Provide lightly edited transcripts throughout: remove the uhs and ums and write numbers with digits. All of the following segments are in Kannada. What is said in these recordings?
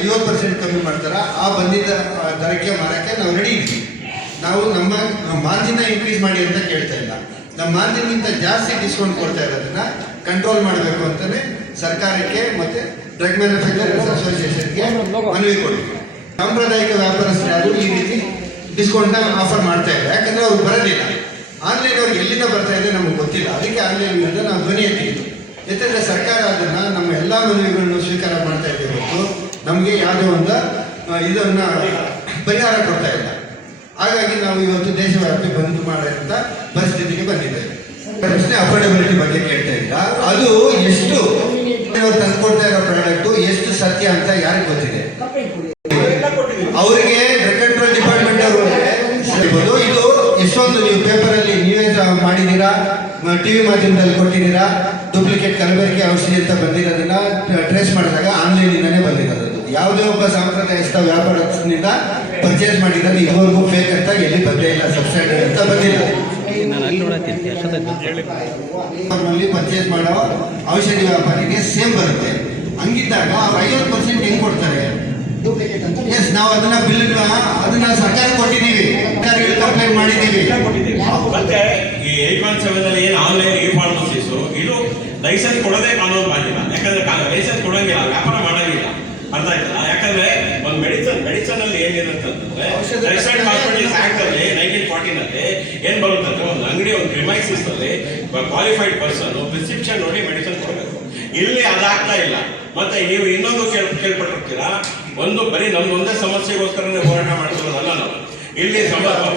50% ಕಮ್ಮಿ ಮಾಡ್ತಾರ ಆ ಬಂದಿದ್ದ ದರಕ್ಕೆ ಮಾರಕ್ಕೆ ನಾವು ರೆಡಿ ಇದ್ವಿ. ನಾವು ನಮ್ಮ ಮಾರ್ಜಿನ್ ಇನ್ಕ್ರೀಸ್ ಮಾಡಿ ಅಂತ ಕೇಳ್ತಾ ಇಲ್ಲ. ನಮ್ಮ ಮಾರ್ಜಿನ್ಗಿಂತ ಜಾಸ್ತಿ ಡಿಸ್ಕೌಂಟ್ ಕೊಡ್ತಾ ಇರೋದನ್ನ ಕಂಟ್ರೋಲ್ ಮಾಡಬೇಕು ಅಂತಾನೆ ಸರ್ಕಾರಕ್ಕೆ ಮತ್ತೆ ಡ್ರಗ್ ಮ್ಯಾನುಫ್ಯಾಕ್ಚರರ್ಸ್ ಅಸೋಸಿಯೇಷನ್ಗೆ ಮನವಿ ಕೊಡ್ತೀವಿ. ಸಾಂಪ್ರದಾಯಿಕ ವ್ಯಾಪಾರಸ್ಥರು ಯಾರು ಈ ರೀತಿ ಡಿಸ್ಕೌಂಟ್ನ ಆಫರ್ ಮಾಡ್ತಾ ಇಲ್ಲ, ಯಾಕಂದ್ರೆ ಅವ್ರು ಬರೋದಿಲ್ಲ. ಆನ್ಲೈನ್ ಅವ್ರಿಗೆ ಎಲ್ಲಿಂದ ಬರ್ತಾ ಇದೆ ನಮಗೆ ಗೊತ್ತಿಲ್ಲ, ಅದಕ್ಕೆ ಆನ್ಲೈನ್ ವಿರುದ್ಧ ನಾವು ಧ್ವನಿ ಎತ್ತಿದ್ವಿ. ಯಾಕಂದ್ರೆ ಸರ್ಕಾರ ಅದನ್ನ ನಮ್ಮ ಎಲ್ಲ ಮನವಿಗಳನ್ನು ಸ್ವೀಕಾರ ಮಾಡ್ತಾ ಇದೆ ಹೊರತು ನಮಗೆ ಯಾವುದೇ ಒಂದು ಇದನ್ನ ಪರಿಹಾರ ಕೊಡ್ತಾ ಇಲ್ಲ. ಹಾಗಾಗಿ ನಾವು ಇವತ್ತು ದೇಶವ್ಯಾಪಿ ಬಂದ್ ಮಾಡುವಂತ ಪರಿಸ್ಥಿತಿಗೆ ಬಂದಿದ್ದೇವೆ. ಪ್ರಶ್ನೆ ಅಫೋರ್ಡಬಿಲಿಟಿ ಬಗ್ಗೆ ಕೇಳ್ತಾ ಇಲ್ಲ. ಅದು ಎಷ್ಟು ತಂದುಕೊಡ್ತಾ ಇರೋ ಪ್ರಾಡಕ್ಟ್ ಎಷ್ಟು ಸತ್ಯ ಅಂತ ಯಾರಿಗೆ ಗೊತ್ತಿದೆ? ಅವರಿಗೆ ಡ್ರಗ್ ಕಂಟ್ರೋಲ್ ಡಿಪಾರ್ಟ್ಮೆಂಟ್ ಅವರು ಇದು ಎಷ್ಟೊಂದು ನೀವು ಪೇಪರಲ್ಲಿ ನೀವೇ ಮಾಡಿದ್ದೀರಾ, ಟಿವಿ ಮಾಧ್ಯಮದಲ್ಲಿ ಕೊಟ್ಟಿದ್ದೀರಾ, ಡೂಪ್ಲಿಕೇಟ್ ಕಲಬೆರಕೆ ಔಷಧಿ ಅಂತ ಬಂದಿರೋದನ್ನ ಟ್ರೇಸ್ ಮಾಡಿದಾಗ ಆನ್ಲೈನಿಂದಾನೇ ಬಂದಿರೋದು. ಯಾವುದೇ ಒಬ್ಬ ಸಾಂಪ್ರದಾಯಿಕ ವ್ಯಾಪಾರದಿಂದ ಪರ್ಚೇಸ್ ಮಾಡಿದ್ರೆ ಇದುವರೆಗೂ ಫೇಕ್ ಅಂತ ಎಲ್ಲಿ ಬಂದೇ ಇಲ್ಲ, ಸಬ್ಸ್ಟ್ಯಾಂಡರ್ಡ್ ಅಂತ ಬಂದಿಲ್ಲ. ಪರ್ಚೇಸ್ ಮಾಡೋ ಔಷಧಿ ವ್ಯಾಪಾರಿಗೆ ಸೇಮ್ ಬರುತ್ತೆ. ಹಂಗಿದ್ದಾಗ ಅವ್ರು 50% ಹೆಂಗ್ ಕೊಡ್ತಾರೆ? ಎಸ್, ನಾವು ಅದನ್ನ ಬಿಲ್ ಅದನ್ನ ಸರ್ಕಾರ ಕೊಟ್ಟಿದ್ದೀವಿ, ಸರ್ಕಾರಗಳಿಗೆ ಕಂಪ್ಲೇಂಟ್ ಮಾಡಿದ್ದೀವಿ. ಮತ್ತೆ ಈ 817 ಅಲ್ಲಿ ಏನು ಆನ್ಲೈನ್ ಇ ಫಾರ್ಮಸೀಸ್ ಇದು ಲೈಸೆನ್ಸ್ ಕೊಡೋದೇ ಕಾನೂನು ಮಾಡಿಲ್ಲ. ಯಾಕಂದ್ರೆ ಲೈಸೆನ್ಸ್ ಕೊಡಂಗಿಲ್ಲ, ವ್ಯಾಪಾರ ಮಾಡಂಗಿಲ್ಲ. ಅರ್ಥ ಆಯ್ತಲ್ಲ? ಯಾಕಂದ್ರೆ ಒಂದು ಮೆಡಿಸನ್ ಅಲ್ಲಿ ಏನಿರುತ್ತಂತಂದ್ರೆ ರೆಜಿಸ್ಟರ್ಡ್ ಹಾಸ್ಪಿಟಲ್ಸ್ ಆಕ್ಟ್ ಅಲ್ಲಿ 1940 ನಲ್ಲಿ ಏನ್ ಬರುತ್ತಂದ್ರೆ ಒಂದು ಅಂಗಡಿ ಒಂದು ಪ್ರಿಮೈಸಿಸ್ ಅಲ್ಲಿ ಕ್ವಾಲಿಫೈಡ್ ಪರ್ಸನ್ ಪ್ರಿಸ್ಕ್ರಿಪ್ಷನ್ ನೋಡಿ ಮೆಡಿಸಿನ್ ಕೊಡಬೇಕು. ಇಲ್ಲಿ ಅದಾಗ್ತಾ ಇಲ್ಲ. ಮತ್ತೆ ನೀವು ಇನ್ನೊಂದು ಕೇಳ್ಪಟ್ಟಿರ್ತೀರಾ, ಒಂದು ಬರೀ ನಮ್ದು ಒಂದೇ ಸಮಸ್ಯೆಗೋಸ್ಕರನೇ ಹೋರಾಟ ಮಾಡ್ತಿರೋದಲ್ಲ ನಾವು. ಇಲ್ಲಿ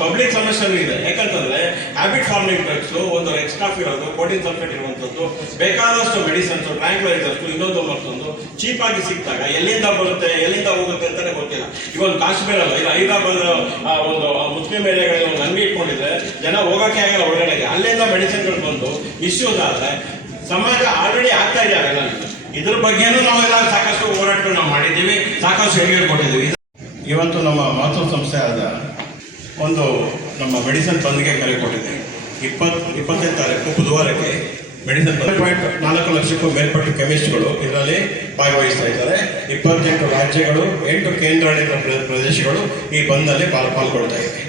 ಪಬ್ಲಿಕ್ ಸಮಸ್ಯೆ ಇದೆ. ಯಾಕಂತಂದ್ರೆ ಹ್ಯಾಬಿಟ್ ಫಾರ್ಮಿಂಗ್ ಡ್ರಗ್ಸ್, ಒಂದು ಎಕ್ಸ್ಟ್ರಾಫ್ ಇರೋದು, ಕೋಡಿನ್ ಸಲ್ಫೇಟ್ ಇರುವಂತದ್ದು, ಬೇಕಾದಷ್ಟು ಮೆಡಿಸಿನ್ಸ್, ಟ್ರ್ಯಾಂಕ್ಲೈಸರ್ಸ್, ಇನ್ನೊಂದು ಮತ್ತೊಂದು ಚೀಪ್ ಆಗಿ ಸಿಕ್ತಾಗ ಎಲ್ಲಿಂದ ಬರುತ್ತೆ ಎಲ್ಲಿಂದ ಹೋಗುತ್ತೆ ಅಂತಾನೆ ಗೊತ್ತಿಲ್ಲ. ಇವೊಂದು ಕಾಶ್ಮೀರ ಅಲ್ಲ, ಇದು ಹೈದರಾಬಾದ್ ಒಂದು ಮುಸ್ಲಿಂ ಏರಿಯಾಗಳಲ್ಲಿ ಒಂದು ಅಂಗಡಿ ಇಟ್ಕೊಂಡಿದ್ರೆ ಜನ ಹೋಗಕ್ಕೆ ಆಗಲ್ಲ ಒಳಗಡೆಗೆ. ಅಲ್ಲಿಂದ ಮೆಡಿಸಿನ್ಗಳು ಬಂದು ಇಶ್ಯೂಸ್ ಆದ್ರೆ ಸಮಾಜ ಆಲ್ರೆಡಿ ಆಗ್ತಾ ಇದೆ. ಅವೆಲ್ಲ ಇದ್ರ ಬಗ್ಗೆನೂ ನಾವೆಲ್ಲ ಸಾಕಷ್ಟು ಹೋರಾಟಗಳು ನಾವು ಮಾಡಿದ್ದೀವಿ, ಸಾಕಷ್ಟು ಹೇಳಿಕೆ ಕೊಟ್ಟಿದ್ದೀವಿ. ಇವತ್ತು ನಮ್ಮ ಮಾತೃ ಸಂಸ್ಥೆ ಆದ ಒಂದು ನಮ್ಮ ಮೆಡಿಸಿನ್ ಬಂದ್ಗೆ ಕರೆ ಕೊಟ್ಟಿದೆ. 25ನೇ ತಾರೀಕು ಬುಧವಾರಕ್ಕೆ ಮೆಡಿಸಿನ್ 4 ಲಕ್ಷಕ್ಕೂ ಮೇಲ್ಪಟ್ಟ ಕೆಮಿಸ್ಟ್ಗಳು ಇದರಲ್ಲಿ ಭಾಗವಹಿಸ್ತಾ ಇದ್ದಾರೆ. 28 ರಾಜ್ಯಗಳು, 8 ಕೇಂದ್ರಾಡಳಿತ ಪ್ರದೇಶಗಳು ಈ ಬಂದ್ನಲ್ಲಿ ಪಾಲ್ಗೊಳ್ತಾ ಇವೆ.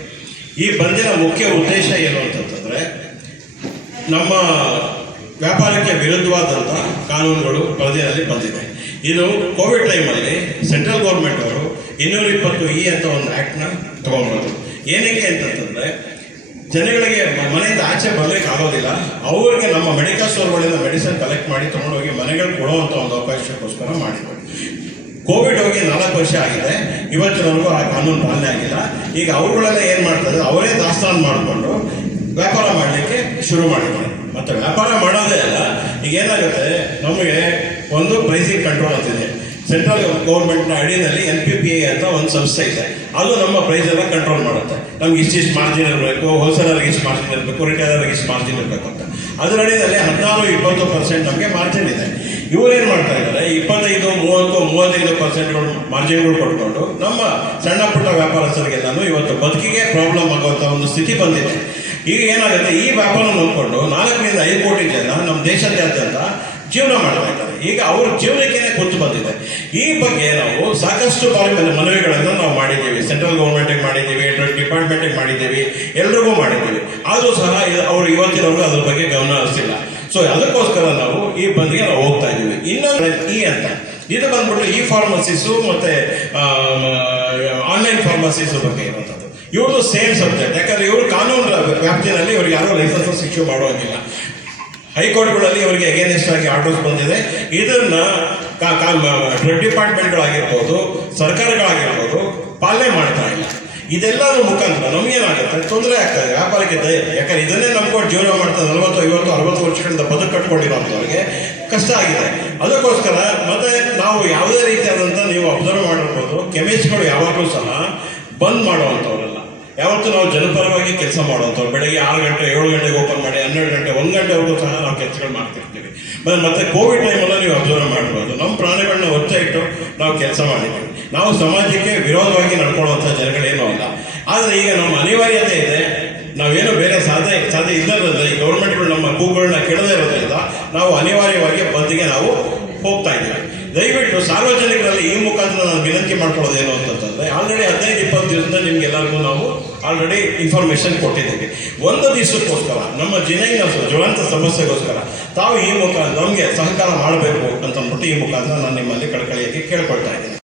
ಈ ಬಂದಿನ ಮುಖ್ಯ ಉದ್ದೇಶ ಏನು ಅಂತಂತಂದ್ರೆ, ನಮ್ಮ ವ್ಯಾಪಾರಕ್ಕೆ ವಿರುದ್ಧವಾದಂಥ ಕಾನೂನುಗಳು ವರದಿಯಲ್ಲಿ ಬಂದಿದೆ. ಇದು ಕೋವಿಡ್ ಟೈಮಲ್ಲಿ ಸೆಂಟ್ರಲ್ ಗೌರ್ಮೆಂಟ್ ಅವರು 220E ಅಂತ ಒಂದು ಆ್ಯಕ್ಟ್ನ ತಗೊಂಡ್ಬರೋದು. ಏನಕ್ಕೆ ಅಂತಂತಂದ್ರೆ, ಜನಗಳಿಗೆ ಮನೆಯಿಂದ ಆಚೆ ಬರ್ಲಿಕ್ಕೆ ಆಗೋದಿಲ್ಲ, ಅವ್ರಿಗೆ ನಮ್ಮ ಮೆಡಿಕಲ್ ಸ್ಟೋರ್ಗಳಿಂದ ಮೆಡಿಸಿನ್ ಕಲೆಕ್ಟ್ ಮಾಡಿ ತೊಗೊಂಡೋಗಿ ಮನೆಗಳು ಕೊಡುವಂಥ ಒಂದು ಅವಕಾಶಕ್ಕೋಸ್ಕರ ಮಾಡಿದ್ರು. ಕೋವಿಡ್ ಹೋಗಿ 4 ವರ್ಷ ಆಗಿದೆ, ಇವತ್ತಿನವರೆಗೂ ಆ ಕಾನೂನು ಪಾಲನೆ ಆಗಿಲ್ಲ. ಈಗ ಅವ್ರುಗಳೆಲ್ಲ ಏನು ಮಾಡ್ತಾರೆ, ಅವರೇ ದಾಸ್ತಾನು ಮಾಡಿಕೊಂಡು ವ್ಯಾಪಾರ ಮಾಡಲಿಕ್ಕೆ ಶುರು ಮಾಡಿದ್ದಾರೆ. ಮತ್ತು ವ್ಯಾಪಾರ ಮಾಡೋದೇ ಅಲ್ಲ, ಈಗ ಏನಾಗುತ್ತೆ, ನಮಗೆ ಒಂದು ಪ್ರೈಸಿಂಗ್ ಕಂಟ್ರೋಲ್ ಅಂತಿದೆ. ಸೆಂಟ್ರಲ್ ಗೌರ್ಮೆಂಟ್ನ ಅಡಿಯಲ್ಲಿ NPPA ಅಂತ ಒಂದು ಸಂಸ್ಥೆ ಇದೆ. ಅದು ನಮ್ಮ ಪ್ರೈಸ್ ಎಲ್ಲ ಕಂಟ್ರೋಲ್ ಮಾಡುತ್ತೆ. ನಮ್ಗೆ ಇಷ್ಟಿಷ್ಟು ಮಾರ್ಜಿನ್ ಇರಬೇಕು, ಹೋಲ್ಸೇಲರ್ಗೆ ಇಷ್ಟು ಮಾರ್ಜಿನ್ ಇರಬೇಕು, ರಿಟೇಲರ್ಗೆ ಇಷ್ಟು ಮಾರ್ಜಿನ್ ಇರಬೇಕು ಅಂತ. ಅದರ ಅಡಿಯಲ್ಲಿ 14-20% ನಮಗೆ ಮಾರ್ಜಿನ್ ಇದೆ. ಇವರೇನು ಮಾಡ್ತಾ ಇದ್ದಾರೆ, 25-30-35% ಮಾರ್ಜಿನ್ಗಳು ಕೊಟ್ಕೊಂಡು ನಮ್ಮ ಸಣ್ಣ ಪುಟ್ಟ ವ್ಯಾಪಾರಸ್ಥರಿಗೆಲ್ಲನೂ ಇವತ್ತು ಬದುಕಿಗೆ ಪ್ರಾಬ್ಲಮ್ ಆಗುವಂಥ ಒಂದು ಸ್ಥಿತಿ ಬಂದಿದೆ. ಈಗ ಏನಾಗುತ್ತೆ, ಈ ವ್ಯಾಪಾರ ನೋಡಿಕೊಂಡು 4-5 ಕೋಟಿ ಜನ ನಮ್ಮ ದೇಶದಾದ್ಯಂತ ಜೀವನ ಮಾಡ್ತಾ ಇದ್ದಾರೆ. ಈಗ ಅವ್ರ ಜೀವನಕ್ಕೇನೆ ಕುತ್ತು ಬಂದಿದೆ. ಈ ಬಗ್ಗೆ ನಾವು ಸಾಕಷ್ಟು ಮನವಿಗಳನ್ನು ನಾವು ಮಾಡಿದ್ದೀವಿ. ಸೆಂಟ್ರಲ್ ಗೌರ್ಮೆಂಟಿಗೆ ಮಾಡಿದ್ದೀವಿ, ಡ್ರಗ್ ಡಿಪಾರ್ಟ್ಮೆಂಟಿಗೆ ಮಾಡಿದ್ದೀವಿ, ಎಲ್ರಿಗೂ ಮಾಡಿದ್ದೀವಿ. ಆದರೂ ಸಹ ಅವರು ಇವತ್ತಿನವರು ಅದ್ರ ಬಗ್ಗೆ ಗಮನ ಹರಿಸಿಲ್ಲ. ಸೊ ಅದಕ್ಕೋಸ್ಕರ ನಾವು ಈ ಬಂದ್ಗೆ ನಾವು ಹೋಗ್ತಾ ಇದ್ದೀವಿ. ಇನ್ನೊಂದು ಅಂತ ಇದು ಬಂದ್ಬಿಟ್ಟು ಈ ಫಾರ್ಮಸೀಸು ಮತ್ತೆ ಆನ್ಲೈನ್ ಫಾರ್ಮಸೀಸ್ ಬಗ್ಗೆ ಇರುವಂಥದ್ದು. ಇವ್ರದ್ದು ಸೇಮ್ ಸಬ್ಜೆಕ್ಟ್. ಯಾಕಂದ್ರೆ ಇವರು ಕಾನೂನು ವ್ಯಾಪ್ತಿಯಲ್ಲಿ ಇವ್ರಿಗೆ ಯಾರೋ ಲೈಸೆನ್ಸಸ್ ಇಶ್ಯೂ ಮಾಡುವಂಗಿಲ್ಲ. ಹೈಕೋರ್ಟ್ಗಳಲ್ಲಿ ಅವರಿಗೆ ಅಗೇನೆಸ್ಟ್ ಆಗಿ ಆರ್ಡರ್ಸ್ ಬಂದಿದೆ. ಇದನ್ನ ಡ್ರಗ್ ಡಿಪಾರ್ಟ್ಮೆಂಟ್ಗಳಾಗಿರ್ಬೋದು, ಸರ್ಕಾರಗಳಾಗಿರ್ಬೋದು ಪಾಲನೆ ಮಾಡ್ತಾ ಇಲ್ಲ. ಇದೆಲ್ಲರ ಮುಖಾಂತರ ನಮಗೇನಾಗುತ್ತೆ, ತೊಂದರೆ ಆಗ್ತದೆ ವ್ಯಾಪಾರಕ್ಕೆ. ಯಾಕಂದ್ರೆ ಇದನ್ನೇ ನಂಬ್ಕೊಂಡು ಜೀವನ ಮಾಡ್ತಾರೆ 40-50-60 ವರ್ಷಗಳಿಂದ ಬದುಕು ಕಟ್ಕೊಂಡಿರೋಂಥವ್ರಿಗೆ ಕಷ್ಟ ಆಗಿದೆ. ಅದಕ್ಕೋಸ್ಕರ ಮತ್ತೆ ನಾವು ಯಾವುದೇ ರೀತಿಯಾದಂಥ ನೀವು ಅಬ್ಸರ್ವ್ ಮಾಡಿರ್ಬೋದು, ಕೆಮಿಸ್ಟ್ಗಳು ಯಾವಾಗಲೂ ಸಹ ಬಂದ್ ಮಾಡುವಂಥವ್ರಲ್ಲ. ಯಾವತ್ತೂ ನಾವು ಜನಪರವಾಗಿ ಕೆಲಸ ಮಾಡುವಂಥವ್ರು. ಬೆಳಗ್ಗೆ 6 ಗಂಟೆ 7 ಗಂಟೆಗೆ ಓಪನ್ ಮಾಡಿ 12 ಗಂಟೆ 1 ಗಂಟೆವರೆಗೂ ಸಹ ನಾವು ಕೆಲಸಗಳು ಮಾಡ್ತಿರ್ತೀವಿ. ಮತ್ತೆ ಕೋವಿಡ್ ಟೈಮಲ್ಲಿ ನೀವು ಅಬ್ಸರ್ವ್ ಮಾಡ್ಬೋದು, ನಮ್ಮ ಪ್ರಾಣಿಗಳನ್ನ ಒತ್ತ ಇಟ್ಟು ನಾವು ಕೆಲಸ ಮಾಡಿದ್ದೀವಿ. ನಾವು ಸಮಾಜಕ್ಕೆ ವಿರೋಧವಾಗಿ ನಡ್ಕೊಳ್ಳುವಂಥ ಜನಗಳೇನೂ ಅಲ್ಲ. ಆದರೆ ಈಗ ನಮ್ಮ ಅನಿವಾರ್ಯತೆ ಇದೆ. ನಾವೇನು ಬೇರೆ ಸಾಧ್ಯ ಇಲ್ಲದ್ರಿಂದ ಈ ಗೌರ್ಮೆಂಟ್ಗಳು ನಮ್ಮ ಕೂಗುಗಳನ್ನ ಕೆಡದೇ ಇರೋದ್ರಿಂದ ನಾವು ಅನಿವಾರ್ಯವಾಗಿ ಬಂದಿಗೆ ನಾವು ಹೋಗ್ತಾ ಇದ್ದೀವಿ. ದಯವಿಟ್ಟು ಸಾರ್ವಜನಿಕರಲ್ಲಿ ಈ ಮುಖಾಂತರ ನಾನು ವಿನಂತಿ ಮಾಡ್ಕೊಳ್ಳೋದೇನು ಅಂತಂದ್ರೆ ಆಲ್ರೆಡಿ 15-20 ದಿವಸದಿಂದ ನಿಮ್ಗೆಲ್ಲರಿಗೂ ನಾವು ಆಲ್ರೆಡಿ ಇನ್ಫಾರ್ಮೇಶನ್ ಕೊಟ್ಟಿದ್ದೀವಿ. ಒಂದು ದಿವಸಕ್ಕೋಸ್ಕರ ನಮ್ಮ ಜ್ವಲಂತ ಸಮಸ್ಯೆಗೋಸ್ಕರ ತಾವು ಈ ಮುಖಾಂತರ ನಮಗೆ ಸಹಕಾರ ಮಾಡಬೇಕು ಅಂತ ಅಂದ್ಬಿಟ್ಟು ಈ ಮುಖಾಂತರ ನಾನು ನಿಮ್ಮಲ್ಲಿ ಕಳಕಳಿಯಾಗಿ ಕೇಳ್ಕೊಳ್ತಾ ಇದ್ದೀನಿ.